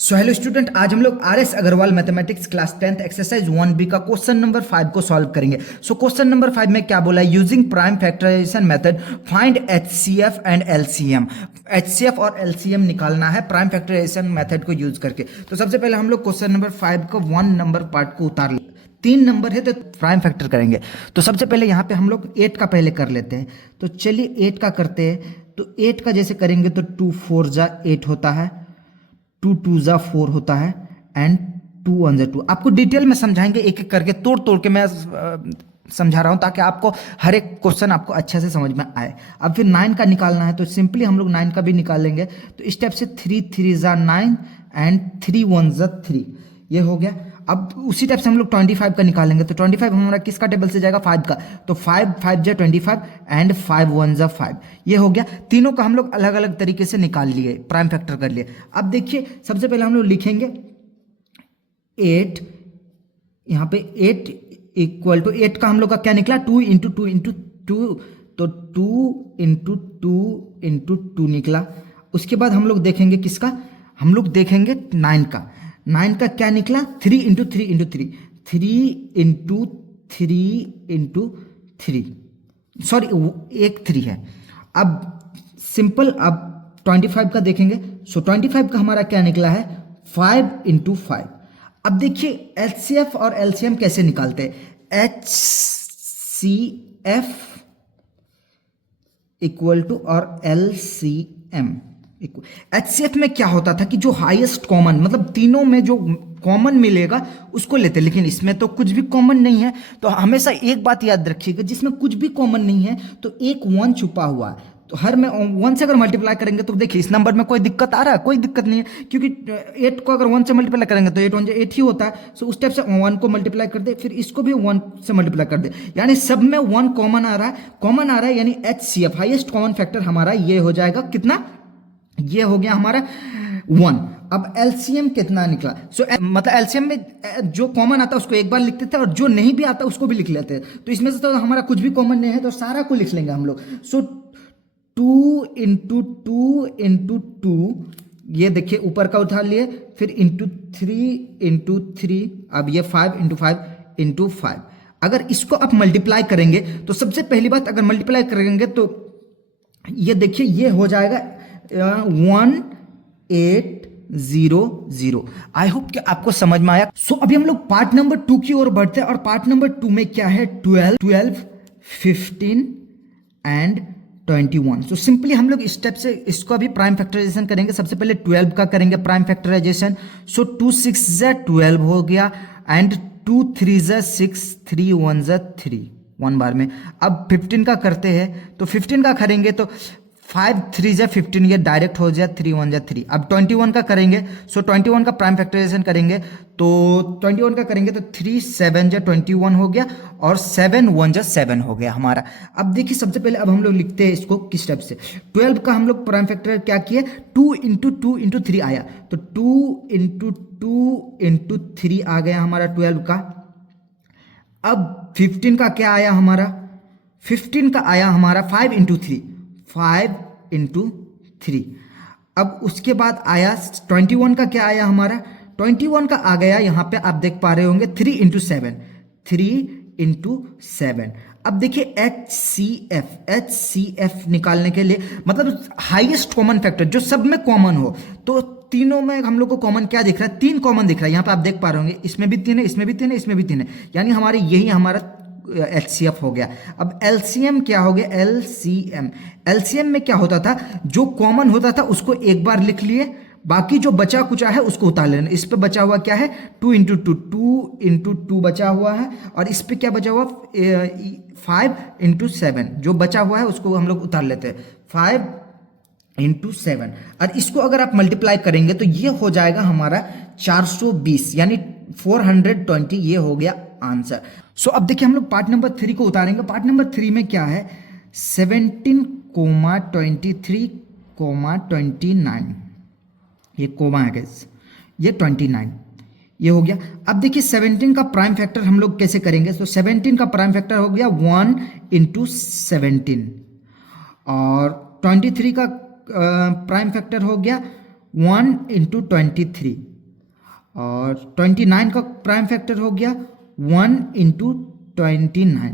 So hello student, आज हम लोग R S. Agarwal mathematics class 10th exercise 1B का क्वेश्चन नंबर 5 को सॉल्व करेंगे। सो क्वेश्चन नंबर 5 में क्या बोला है? Using prime factorization method find HCF and LCM. HCF और एलसीएम निकालना है प्राइम फैक्टराइजेशन मेथड को यूज करके। तो सबसे पहले हम लोग क्वेश्चन नंबर 5 का 1 नंबर पार्ट को उतार ले। 3 नंबर है तो प्राइम फैक्टर करेंगे। तो सबसे पहले यहाँ पे हम लोग 8 का पहले कर लेते हैं। तो चलिए 8 का करते हैं। तो 8 का जैसे करेंगे तो 2 4 जा 8 होता है, 2 2 जा 4 होता है एंड 2 1 जा 2। आपको डिटेल में समझाएंगे, एक एक करके तोड़ तोड़ के मैं समझा रहा हूं ताकि आपको हर एक क्वेश्चन आपको अच्छे से समझ में आए। अब फिर 9 का निकालना है तो सिंपली हम लोग 9 का भी निकाल लेंगे। तो इस टाइप से 3 3 जा 9 एंड 3 1 जा 3, ये हो गया। अब उसी टाइप से हम लोग 25 का निकालेंगे। तो 25 हमारा किसका टेबल से जाएगा? 5 का। तो 5 5 जा 25 एंड 5 1 जा 5, ये हो गया। तीनों का हम लोग अलग अलग तरीके से निकाल लिए, प्राइम फैक्टर कर लिए। अब देखिए सबसे पहले हम लोग लिखेंगे 8, यहाँ पे 8 इक्वल टू 8 का हम लोग का क्या निकला? 2 इंटू 2 इंटू 2, तो 2 इंटू 2 इंटू 2 निकला। उसके बाद हम लोग देखेंगे किसका? हम लोग देखेंगे 9 का। 9 का क्या निकला? 3 into 3 into 3, 3 into 3 into 3, sorry एक 3 है। अब सिंपल, अब 25 का देखेंगे। सो 25 का हमारा क्या निकला है? 5 इंटू 5। अब देखिए एचसीएफ और एलसीएम कैसे निकालते हैं। एचसीएफ इक्वल टू और एलसीएम। एचसीएफ में क्या होता था कि जो हाईएस्ट कॉमन, मतलब तीनों में जो कॉमन मिलेगा उसको लेते, लेकिन इसमें तो कुछ भी कॉमन नहीं है। तो हमेशा एक बात याद रखिएगा, जिसमें कुछ भी कॉमन नहीं है तो एक 1 छुपा हुआ है। तो हर में 1 से अगर मल्टीप्लाई करेंगे तो देखिए इस नंबर में कोई दिक्कत आ रहा है? कोई दिक्कत नहीं है, क्योंकि 8 को अगर 1 से मल्टीप्लाई करेंगे तो 8 1 8 ही होता है। सो उस टाइप से 1 को मल्टीप्लाई कर दे, फिर इसको भी 1 से मल्टीप्लाई कर दे, यानी सब में 1 कॉमन आ रहा है। कॉमन आ रहा है यानी एचसीएफ हाईएस्ट कॉमन फैक्टर हमारा ये हो जाएगा कितना? ये हो गया हमारा 1। अब एलसीएम कितना निकला? मतलब एलसीएम में जो कॉमन आता है उसको एक बार लिखते थे और जो नहीं भी आता उसको भी लिख लेते हैं। तो इसमें से तो हमारा कुछ भी कॉमन नहीं है तो सारा को लिख लेंगे हम लोग। सो 2 इंटू 2 इंटू 2, ये देखिए ऊपर का उठा लिए, फिर इंटू 3 इंटू 3, अब ये 5 इंटू 5 इंटू 5। अगर इसको आप मल्टीप्लाई करेंगे तो सबसे पहली बात, अगर मल्टीप्लाई करेंगे तो ये देखिए ये हो जाएगा 1800। आई होप कि आपको समझ में आया। सो अभी हम लोग पार्ट नंबर 2 की ओर बढ़ते हैं और पार्ट नंबर 2 में क्या है? 12 15 एंड 21। सो सिंपली हम लोग इस स्टेप से इसको अभी प्राइम फैक्टराइजेशन करेंगे। सबसे पहले 12 का करेंगे प्राइम फैक्टराइजेशन। सो 2 6 जा 12 हो गया एंड 2 3 जा 6, 3 1 जा 3, 1 बार में। अब 15 का करते हैं तो 15 का करेंगे तो 5 3 जा 15, ये डायरेक्ट हो जाए 3 1 जा 3। अब 21 का करेंगे। सो 21 का प्राइम फैक्टराइजेशन करेंगे तो 21 का करेंगे तो 3 7 जा 21 हो गया और 7 1 जा 7 हो गया हमारा। अब देखिए सबसे पहले अब हम लोग लिखते हैं इसको किस टाइप से। 12 का हम लोग प्राइम फैक्टर क्या किए? 2 इंटू 2 इंटू 3 आया, तो 2 इंटू 2 इंटू 3 आ गया हमारा 12 का। अब 15 का क्या आया हमारा? 15 का आया हमारा 5 इंटू 3, 5 इंटू 3। अब उसके बाद आया 21 का क्या आया हमारा? 21 का आ गया, यहां पे आप देख पा रहे होंगे 3 इंटू 7, 3 इंटू 7। अब देखिए एच सी एफ निकालने के लिए, मतलब हाईएस्ट कॉमन फैक्टर जो सब में कॉमन हो, तो तीनों में हम लोग को कॉमन क्या दिख रहा है? 3 कॉमन दिख रहा है। यहाँ पे आप देख पा रहे होंगे इसमें भी 3 है, इसमें भी 3 है, इसमें भी 3 है, यानी हमारे यही हमारा एचसीएफ हो गया। अब एलसीएम क्या हो गया? एलसीएम में क्या होता था? जो कॉमन होता था उसको एक बार लिख लिए, बाकी जो बचा कुचा है उसको उतार लेना। इस पे बचा हुआ क्या है? 2 इंटू 2, 2 इंटू 2 बचा हुआ है, और इस पे क्या बचा हुआ? 5 इंटू 7, जो बचा हुआ है उसको हम लोग उतार लेते हैं, 5 इंटू 7। और इसको अगर आप मल्टीप्लाई करेंगे तो ये हो जाएगा हमारा 420, यानी 420, ये हो गया आंसर। सो अब देखिए हम लोग पार्ट नंबर 3 को उतारेंगे। पार्ट नंबर 3 में क्या है? 17, 23, 29, ये कोमा है गैस, ये 29, ये हो गया। अब देखिए 17 का प्राइम फैक्टर हम लोग कैसे करेंगे? तो 17 का प्राइम फैक्टर हो गया 1 इंटू 17, और 23 का प्राइम फैक्टर हो गया 1 इंटू 23, और 29 का प्राइम फैक्टर हो गया 1 इंटू 29।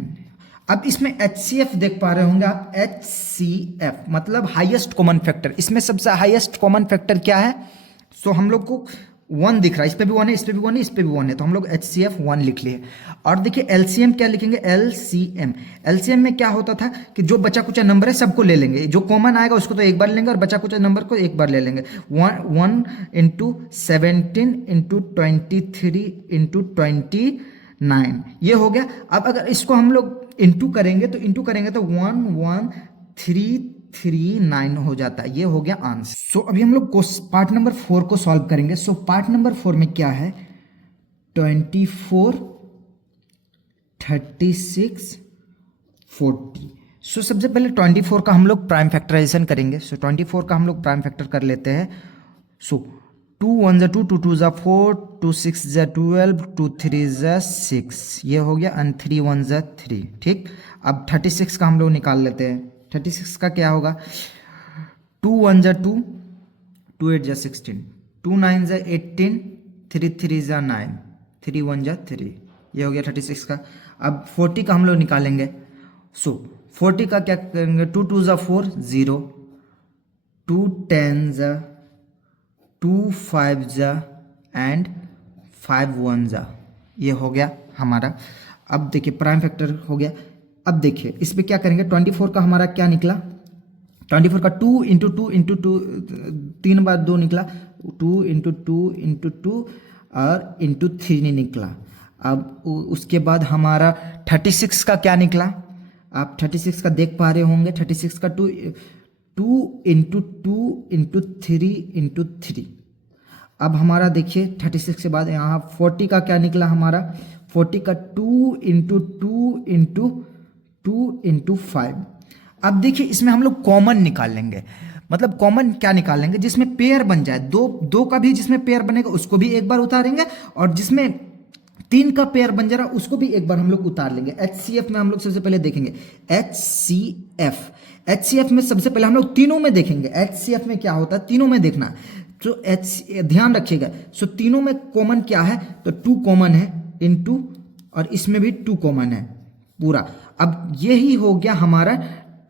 अब इसमें HCF देख पा रहे होंगे आप, HCF मतलब हाईएस्ट कॉमन फैक्टर। इसमें सबसे हाईएस्ट कॉमन फैक्टर क्या है? सो हम लोग को 1 दिख रहा है, इस पे भी 1 है, इस पे भी 1 है, इस पे भी 1 है, तो हम लोग HCF 1 लिख लिए। और देखिए LCM क्या लिखेंगे? LCM में क्या होता था कि जो बचा कुचा नंबर है सबको ले लेंगे, जो कॉमन आएगा उसको तो एक बार लेंगे और बचा कुचा नंबर को एक बार ले लेंगे। 1 इंटू 17 इंटू 23 इंटू 29 ये हो गया। अब अगर इसको हम लोग इंटू करेंगे तो 11339 हो जाता है। ये हो गया आंसर। सो अभी हम लोग पार्ट नंबर 4 को सॉल्व करेंगे। सो पार्ट नंबर 4 में क्या है? 24, 36, 40। सो सबसे पहले 24 का हम लोग प्राइम फैक्टराइजेशन करेंगे। सो 24 का हम लोग प्राइम फैक्टर कर लेते हैं। सो 2 1 2, 2 2 4, 2 6 12, 2 3 6, ये हो गया, and 3 1 3। ठीक, अब 36 का हम लोग निकाल लेते हैं। 36 का क्या होगा? 2 1 2, 2 8 16, 2 9 18, 3 3 9, 3 1 3, ये हो गया 36 का। अब 40 का हम लोग निकालेंगे। सो 40 का क्या करेंगे? 2 2 4 0, 2 10 2 5 एंड 5 1, ये हो गया हमारा। अब देखिए प्राइम फैक्टर हो गया। अब देखिए इस पे क्या करेंगे? 24 का हमारा क्या निकला? 24 का 2 इंटू 2 इंटू 2, 3 बार 2 निकला, 2 इंटू 2 इंटू 2 और इंटू 3 निकला। अब उसके बाद हमारा 36 का क्या निकला? आप 36 का देख पा रहे होंगे। 36 का 2 इंटू 2 इंटू 3 इंटू 3। अब हमारा देखिए 36 के बाद यहाँ 40 का क्या निकला हमारा? 40 का 2 इंटू 2 इंटू 2 इंटू 5। अब देखिए इसमें हम लोग कॉमन निकाल लेंगे। मतलब कॉमन क्या निकालेंगे? जिसमें पेयर बन जाए, दो का भी जिसमें पेयर बनेगा उसको भी एक बार उतारेंगे, और जिसमें 3 का पेयर बन जा रहा उसको भी एक बार हम लोग उतार लेंगे। HCF में हम लोग सबसे पहले देखेंगे HCF में सबसे पहले हम लोग तीनों में देखेंगे। HCF में क्या होता है? तीनों में देखना। तो ध्यान रखिएगा। सो तीनों में कॉमन क्या है? तो 2 कॉमन है इनटू, और इसमें भी 2 कॉमन है पूरा। अब यही हो गया हमारा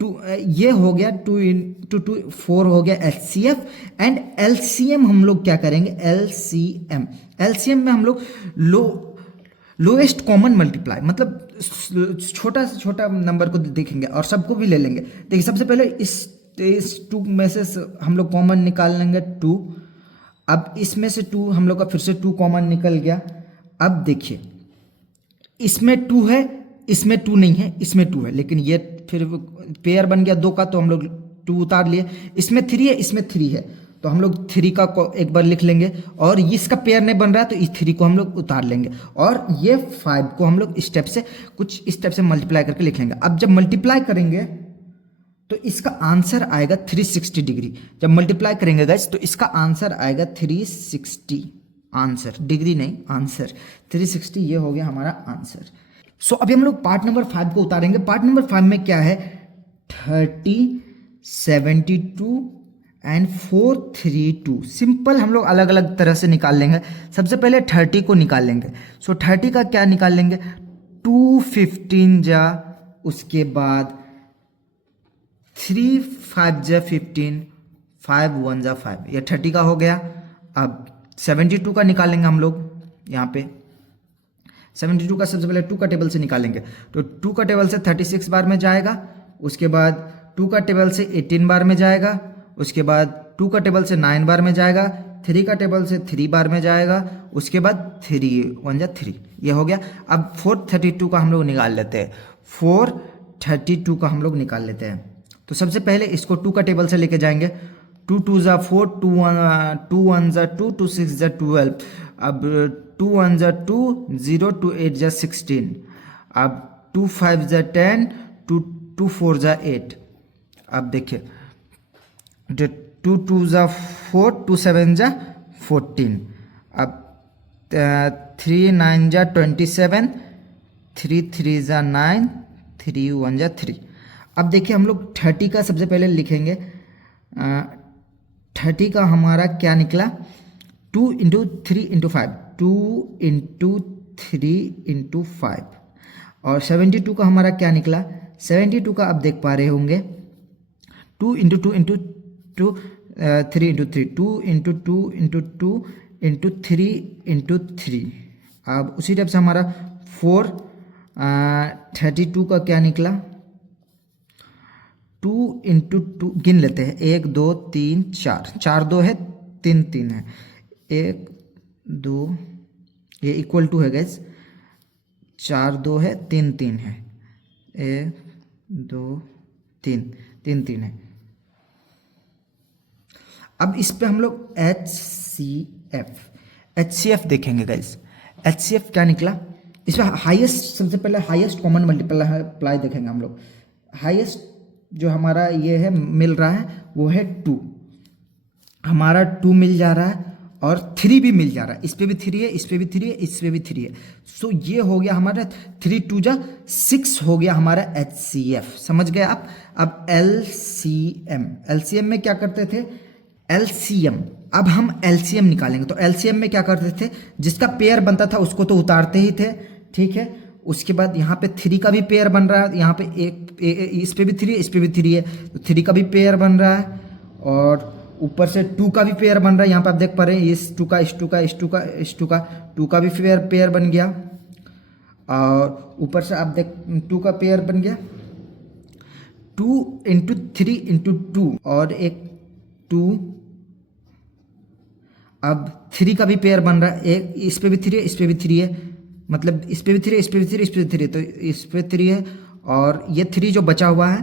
2, ये हो गया 2 इंटू 2 4 हो गया HCF। एंड LCM हम लोग क्या करेंगे? LCM में हम लोग लोएस्ट कॉमन मल्टीप्लाई, मतलब छोटा से छोटा नंबर को देखेंगे और सबको भी ले लेंगे। देखिए सबसे पहले इस 2 में से हम लोग कॉमन निकाल लेंगे 2। अब इसमें से 2 हम लोग का फिर से 2 कॉमन निकल गया। अब देखिए इसमें 2 है, इसमें 2 नहीं है, इसमें 2 है, लेकिन ये फिर पेयर बन गया 2 का, तो हम लोग 2 उतार लिए। इसमें 3 है, इसमें 3 है, तो हम लोग 3 का एक बार लिख लेंगे, और इसका पेयर नहीं बन रहा है तो इस 3 को हम लोग उतार लेंगे, और ये 5 को हम लोग कुछ स्टेप से मल्टीप्लाई करके लिख लेंगे। अब जब मल्टीप्लाई करेंगे तो इसका आंसर आएगा 360 डिग्री। जब मल्टीप्लाई करेंगे गाइस तो इसका आंसर आएगा 360, आंसर डिग्री नहीं, आंसर 360, ये हो गया हमारा आंसर। सो अभी हम लोग पार्ट नंबर 5 को उतारेंगे। पार्ट नंबर 5 में क्या है? 30, 72 एंड 432। सिंपल हम लोग अलग अलग तरह से निकाल लेंगे। सबसे पहले 30 को निकाल लेंगे। सो 30 का क्या निकाल लेंगे? 2 15 उसके बाद 3 5 15, 5 1 5, ये 30 का हो गया। अब 72 का निकालेंगे हम लोग। यहाँ पे 72 का सबसे पहले 2 का टेबल से निकालेंगे, तो 2 का टेबल से 36 बार में जाएगा। उसके बाद 2 का टेबल से 18 बार में जाएगा। उसके बाद 2 का टेबल से 9 बार में जाएगा। 3 का टेबल से 3 बार में जाएगा। उसके बाद 3 1 3, ये हो गया। अब 432 का हम लोग निकाल लेते हैं। 432 का हम लोग निकाल लेते हैं। तो सबसे पहले इसको 2 का टेबल से लेके जाएंगे। 2 2 4, 2 1 2, 2 6 12। अब 2 1 2, 0 2 8 16। अब 2 5 10, 2 4 8। अब देखिए 2 2 4, 2 7 14। अब 3 9 27, 3 3 9, 3 1 3। अब देखिए हम लोग 30 का सबसे पहले लिखेंगे। 30 का हमारा क्या निकला? 2 × 3 × 5, 2 × 3 × 5, और 72 का हमारा क्या निकला, 72 का आप देख पा रहे होंगे 2 × 2 × 2 3 × 3, 2 × 2 × 2 × 3 × 3। अब उसी टाइप से हमारा 32 का क्या निकला, 2 × 2 गिन लेते हैं, 1 2 3 4, 4 2 है, 3 3 है, 1 2, ये इक्वल टू है गैस, 4 2 है, 3 3 है, 1 2 3 3 3 है। अब इस पे हम लोग HCF देखेंगे गाइस। HCF क्या निकला, इसमें हाईएस्ट, सबसे पहले हाईएस्ट कॉमन मल्टीप्लाई देखेंगे हम लोग। हाईएस्ट जो हमारा ये है मिल रहा है वो है 2, हमारा 2 मिल जा रहा है और 3 भी मिल जा रहा है, इस पे भी 3 है, इस पे भी 3 है, इस पे भी 3 है। सो ये हो गया हमारा 3 2 जा 6 हो गया हमारा HCF, समझ गए आप। अब LCM में क्या करते थे, LCM, अब हम LCM निकालेंगे। तो LCM में क्या करते थे, जिसका पेयर बनता था उसको तो उतारते ही थे, ठीक है। उसके बाद यहाँ पे 3 का भी पेयर बन रहा है, यहाँ पे इस पे भी 3 है, इस पे भी 3 है, तो 3 का भी पेयर बन रहा है, और ऊपर से 2 का भी पेयर बन रहा है। यहाँ पे आप देख पा रहे हैं इस 2 का, इस 2 का, इस 2 का, इस 2 का, 2 का भी पेयर बन गया, और ऊपर से आप देख 2 का पेयर बन गया, 2 × 3 × 2, और एक 2, अब 3 का भी पेयर बन रहा है, एक इस पे भी 3 है, इस पे भी 3 है, मतलब इस पे भी 3 है, इस पे भी 3 है, इस पे भी 3 है, तो इस पे 3 है, और ये 3 जो बचा हुआ है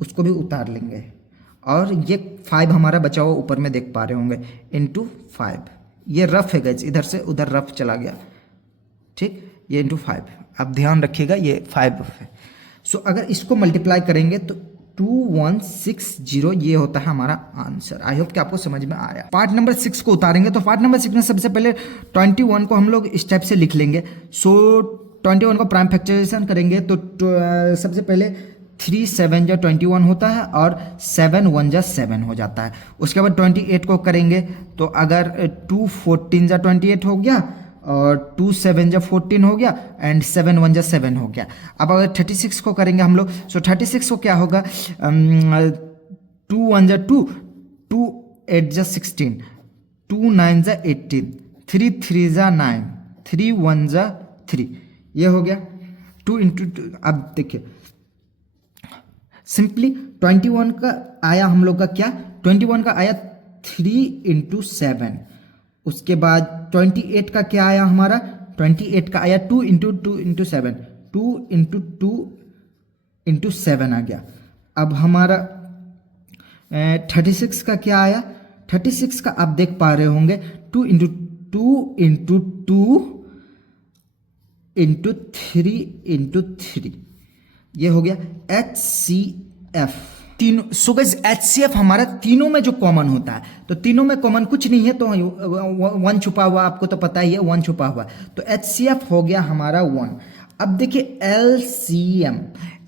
उसको भी उतार लेंगे, और ये 5 हमारा बचा हुआ ऊपर में देख पा रहे होंगे × 5। ये रफ है गाइस, इधर से उधर रफ चला गया, ठीक, ये × 5, आप ध्यान रखिएगा ये 5 है। सो अगर इसको मल्टीप्लाई करेंगे तो 2160 ये होता है हमारा आंसर। आई होप कि आपको समझ में आ रहा है। पार्ट नंबर 6 को उतारेंगे, तो पार्ट नंबर 6 में सबसे पहले 21 को हम लोग इस टाइप से लिख लेंगे। सो 21 को प्राइम फैक्टराइजेशन करेंगे तो सबसे पहले 3 7 जा 21 होता है, और 7 1 जा 7 हो जाता है। उसके बाद 28 को करेंगे तो अगर 2 14 जा 28 हो गया, और 2 7 जा 14 हो गया, एंड 7 1 जा 7 हो गया। अब अगर 36 को करेंगे हम लोग, सो 36 को क्या होगा, 2 1 जा 2, 2 8 जा 16, 2 9 जा 18, 3 3 जा 9, 3 1 जा 3, ये हो गया 2 × 2। अब देखिए सिंपली 21 का आया हम लोग का क्या, 21 का आया 3 × 7। उसके बाद 28 का क्या आया हमारा, 28 का आया 2 × 2 × 7, 2 × 2 × 7 आ गया। अब हमारा 36 का क्या आया, 36 का आप देख पा रहे होंगे 2 × 2 × 2 × 3 × 3, ये हो गया HCF। तीनों, सो गाइस HCF हमारा तीनों में जो कॉमन होता है, तो तीनों में कॉमन कुछ नहीं है, तो 1 छुपा हुआ, आपको तो पता ही है 1 छुपा हुआ, तो HCF हो गया हमारा 1। अब देखिए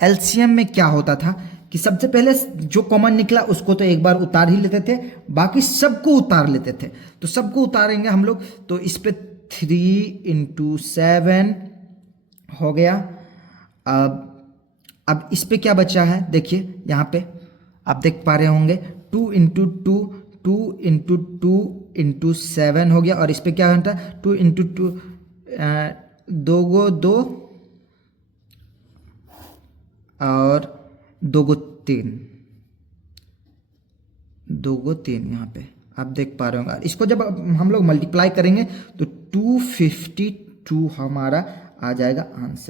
LCM में क्या होता था कि सबसे पहले जो कॉमन निकला उसको तो एक बार उतार ही लेते थे, बाकी सबको उतार लेते थे। तो सबको उतारेंगे हम लोग, तो इस पे 3 × 7 हो गया। अब इस पे क्या बचा है, देखिए यहाँ पे आप देख पा रहे होंगे 2 × 2, 2 × 2 × 7 हो गया, और इस पे क्या होता है 2 × 2, 2 गो 2 और 2 गो 3, 2 गो 3, यहाँ पे आप देख पा रहे होंगे। इसको जब हम लोग मल्टीप्लाई करेंगे तो 252 हमारा आ जाएगा आंसर।